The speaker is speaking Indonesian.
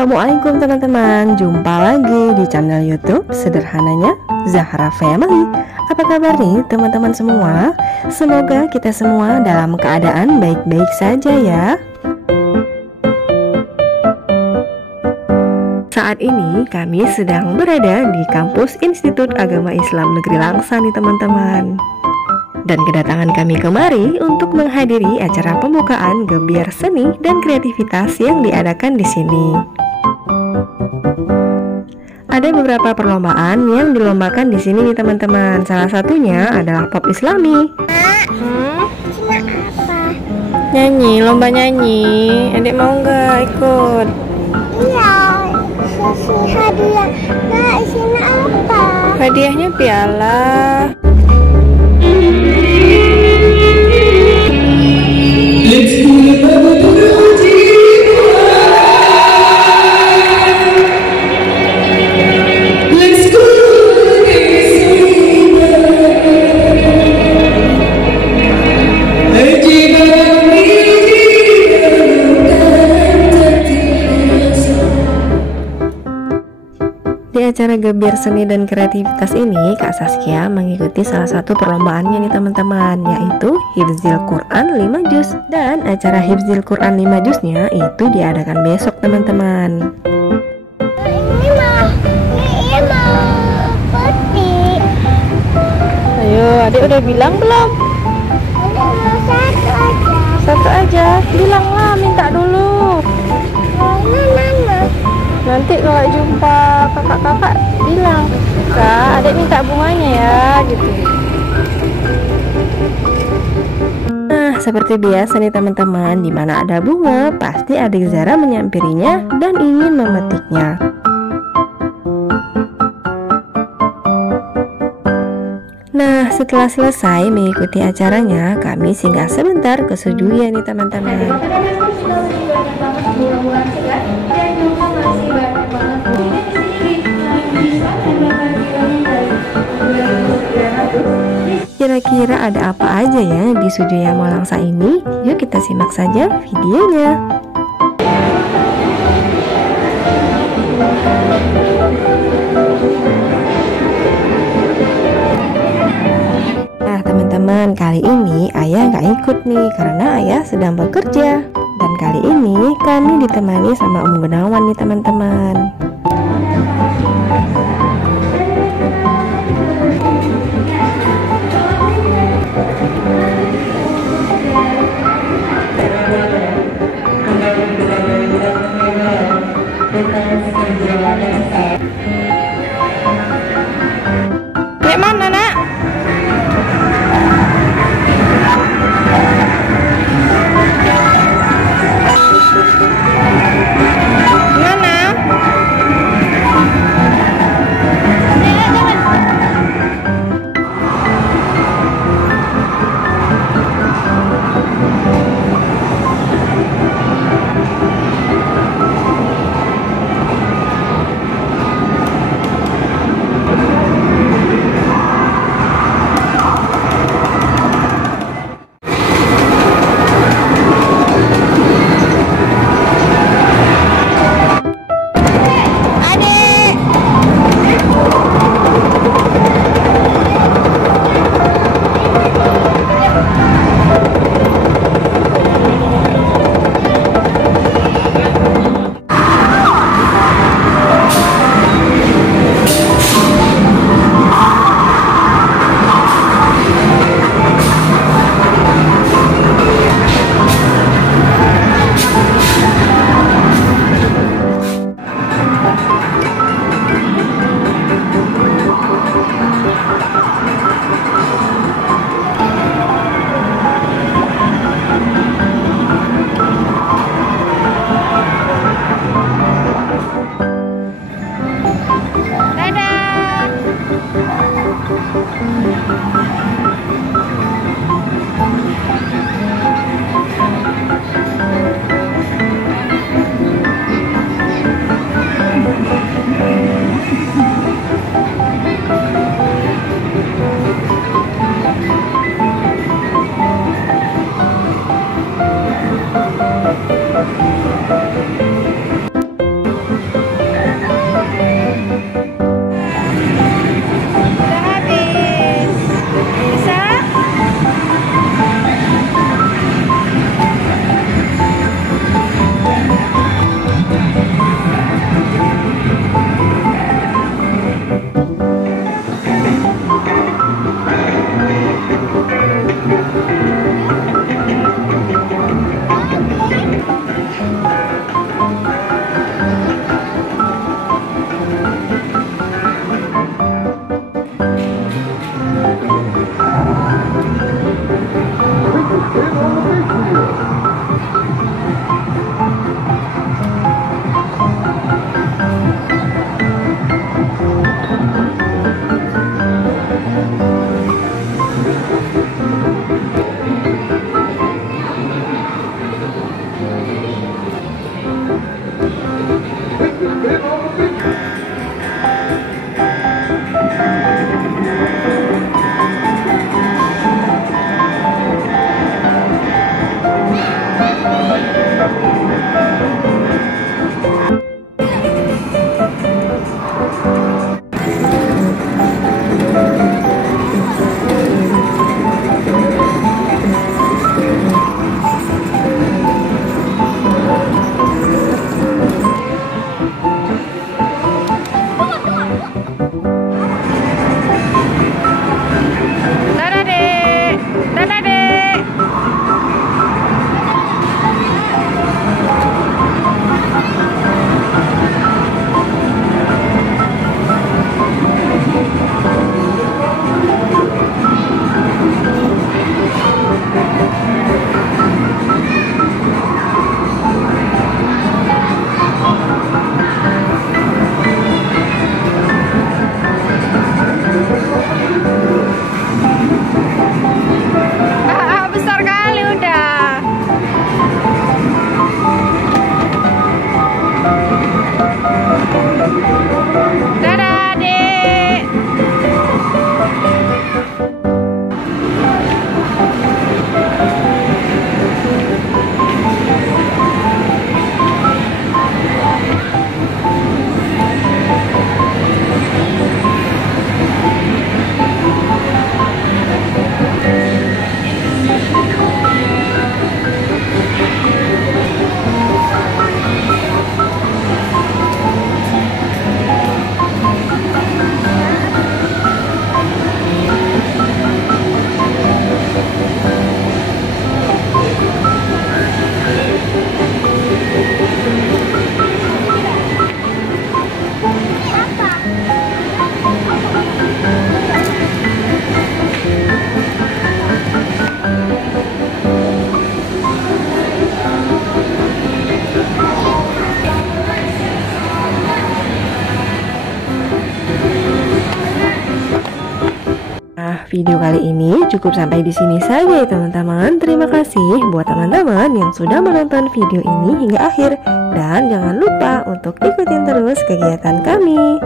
Assalamualaikum teman-teman, jumpa lagi di channel YouTube sederhananya Zahra Family. Apa kabar nih teman-teman semua? Semoga kita semua dalam keadaan baik-baik saja ya. Saat ini kami sedang berada di kampus Institut Agama Islam Negeri Langsa nih teman-teman. Dan kedatangan kami kemari untuk menghadiri acara pembukaan Gebiar Seni dan Kreativitas yang diadakan di sini. Ada beberapa perlombaan yang dilombakan di sini nih teman-teman. Salah satunya adalah pop Islami. Cuma apa? Nyanyi, lomba nyanyi. Adik mau nggak ikut? Iya, sesi hadiah. Nah, isinya apa? Hadiahnya piala. Di acara Gebiar Seni dan Kreativitas ini, Kak Saskia mengikuti salah satu perlombaannya nih teman-teman, yaitu Hifzil Quran 5 Juz. Dan acara Hifzil Quran 5 Juznya itu diadakan besok teman-teman. Ini mau putih. Ayo, adik udah bilang belum? Ini mau satu aja. Satu aja, bilanglah, minta dulu. Mana? Nanti kalau jumpa kakak-kakak bilang, Kak, adik minta bunganya ya, gitu. Nah, seperti biasa nih teman-teman, di mana ada bunga, pasti adik Zara menyampirinya dan ingin memetiknya. Nah, setelah selesai mengikuti acaranya, kami singgah sebentar ke studio nih teman-teman. Kira-kira ada apa aja ya di studio yang Langsa ini? Yuk kita simak saja videonya. Nah teman-teman, kali ini ayah nggak ikut nih karena ayah sedang bekerja. Dan kali ini kami ditemani sama Om Gunawan nih teman-teman. Dek mana nak? Mana? Dadah, Dek. Dadah, Dek. Besar kali udah. Dadah, Dek. Nah, video kali ini cukup sampai di sini saja ya teman-teman. Terima kasih buat teman-teman yang sudah menonton video ini hingga akhir. Dan jangan lupa untuk ikutin terus kegiatan kami.